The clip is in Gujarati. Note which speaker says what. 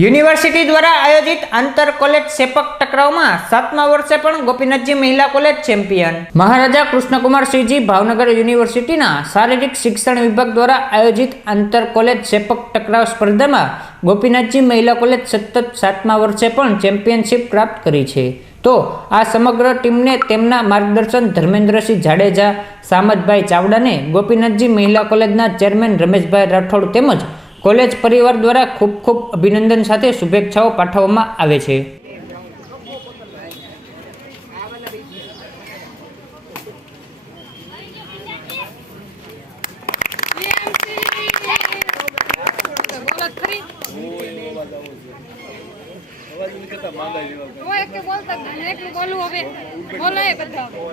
Speaker 1: યુનિવર્સિટી દ્વારા આયોજિત આંતર કોલેજ સેપક ટકરાવમાં સાતમા વર્ષે પણ ગોપીનાથજી મહિલા કોલેજ ચેમ્પિયન. મહારાજા કૃષ્ણકુમાર સિંહજી ભાવનગર યુનિવર્સિટીના શારીરિક શિક્ષણ વિભાગ દ્વારા આયોજિત આંતર કોલેજ સેપક ટકરાવ સ્પર્ધામાં ગોપીનાથજી મહિલા કોલેજ સતત સાતમા વર્ષે પણ ચેમ્પિયનશિપ પ્રાપ્ત કરી છે. તો આ સમગ્ર ટીમને તેમના માર્ગદર્શન ધર્મેન્દ્રસિંહ જાડેજા, સામતભાઈ ચાવડાને ગોપીનાથજી મહિલા કોલેજના ચેરમેન રમેશભાઈ રાઠોડ તેમજ કોલેજ પરિવાર દ્વારા ખૂબ ખૂબ અભિનંદન સાથે શુભેચ્છાઓ પાઠવવામાં આવે છે
Speaker 2: બોલતા. બોલવું હવે બોલાય બધા હવે.